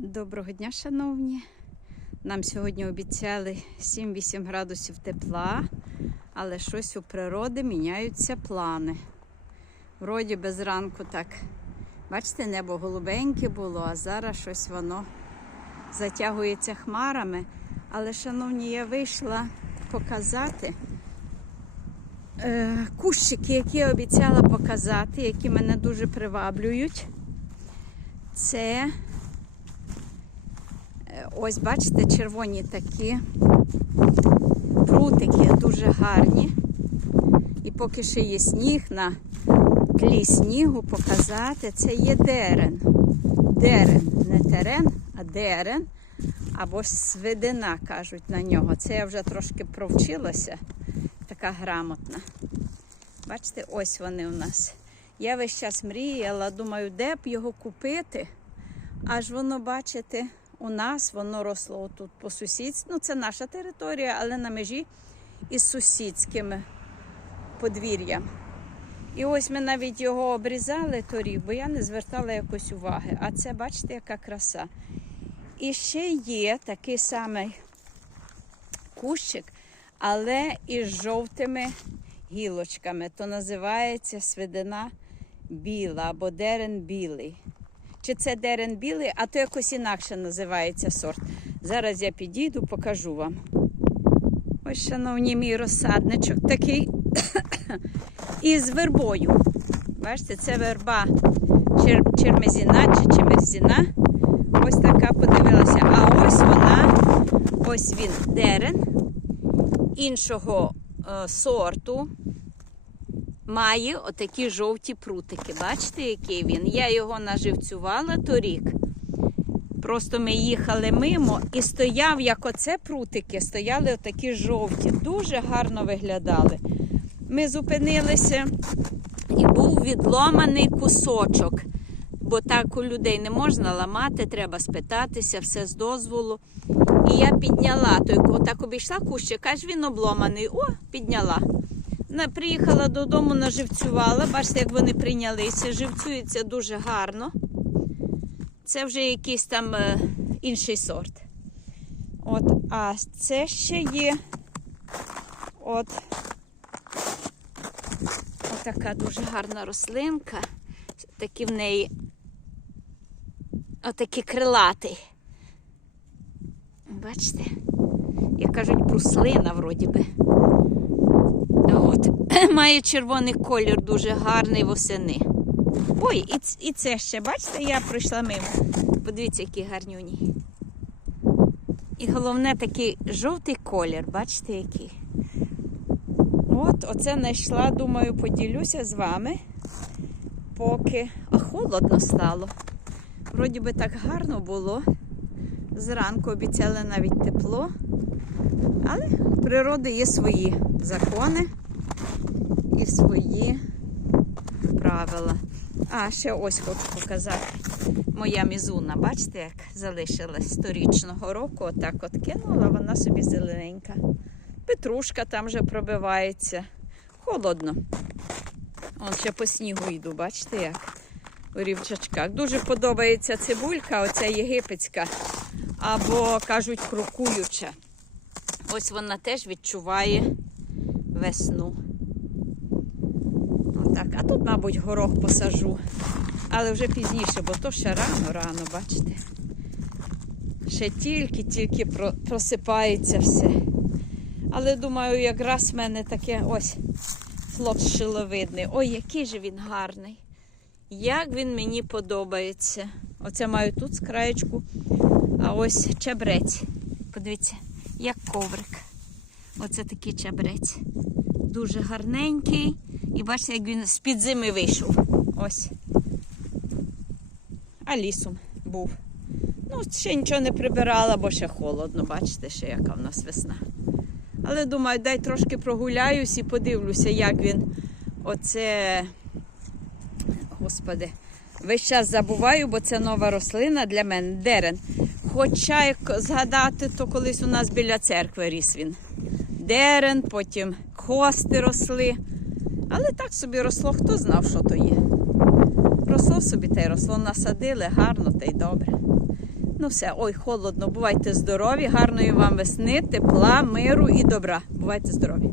Доброго дня, шановні. Нам сьогодні обіцяли 7-8 градусів тепла, але щось у природи міняються плани. Вроді без ранку так. Бачите, небо голубеньке було, а зараз щось воно затягується хмарами. Але, шановні, я вийшла показати е, кущики, які я обіцяла показати, які мене дуже приваблюють. Це Ось, бачите, червоні такі прутики дуже гарні. І поки ще є сніг на тлі снігу показати, це є дерен. Дерен, не терен, а дерен. Або свидина кажуть на нього. Це я вже трошки провчилася, така грамотна. Бачите, ось вони у нас. Я весь час мріяла, думаю, де б його купити. Аж воно, бачите, у нас воно росло тут по сусідству. Ну, це наша територія, але на межі із сусідським подвір'ям. І ось ми навіть його обрізали торік, бо я не звертала якось уваги. А це, бачите, яка краса. І ще є такий самий кущик, але із жовтими гілочками. То називається свидина біла або дерен білий. Чи це дерен білий, а то якось інакше називається сорт. Зараз я підійду, покажу вам. Ось, шановні, мій розсадничок такий із вербою. Бачите, це верба чер... чермезіна чи чемерзіна. Ось така подивилася. А ось вона, ось він дерен іншого е, сорту. Має отакі жовті прутики. Бачите, який він? Я його наживцювала торік. Просто ми їхали мимо і стояв, як оце прутики, стояли отакі жовті, дуже гарно виглядали. Ми зупинилися і був відломаний кусочок, бо так у людей не можна ламати, треба спитатися, все з дозволу. І я підняла той, отак обійшла кущик, аж він обломаний. О, підняла. На- Приїхала додому, наживцювала. Бачите, як вони прийнялися. Живцюється дуже гарно. Це вже якийсь там е, інший сорт. От, а це ще є. От. Отака дуже гарна рослинка. Такі в неї отакий крилатий. Бачите? Як кажуть, бруслина вроді би. От. Має червоний колір дуже гарний восени. Ой, і, і це ще, бачите, я пройшла мимо. Подивіться, які гарнюні. І головне такий жовтий колір, бачите, який. От, оце знайшла, думаю, поділюся з вами, поки а холодно стало. Вроді би так гарно було. Зранку обіцяли навіть тепло. Але природи є свої закони і свої правила. А, ще ось хочу показати. Моя мізуна, бачите, як залишилась сторічного року, отак от кинула, вона собі зелененька. Петрушка там вже пробивається. Холодно. Он ще по снігу йду, бачите як? У рівчачках. Дуже подобається цибулька, оця єгипетська, або кажуть крокуюча. Ось вона теж відчуває весну. Отак. А тут, мабуть, горох посажу. Але вже пізніше, бо то ще рано-рано, бачите. Ще тільки-тільки просипається все. Але думаю, якраз в мене таке ось флокс шиловидний. Ой, який же він гарний. Як він мені подобається. Оце маю тут з краєчку. А ось чабрець. Подивіться, як коврик. Оце такий чабрець. Дуже гарненький. І бачите, як він з-під зими вийшов. Ось. А лісом був. Ну, ще нічого не прибирала, бо ще холодно, бачите, ще яка в нас весна. Але думаю, дай трошки прогуляюсь і подивлюся, як він оце. Господи, весь час забуваю, бо це нова рослина для мене дерен. Хоча, як згадати, то колись у нас біля церкви ріс він. Дерен, потім хости росли. Але так собі росло, хто знав, що то є. Росло собі та й росло, насадили гарно та й добре. Ну все, ой, холодно. Бувайте здорові, гарної вам весни, тепла, миру і добра. Бувайте здорові.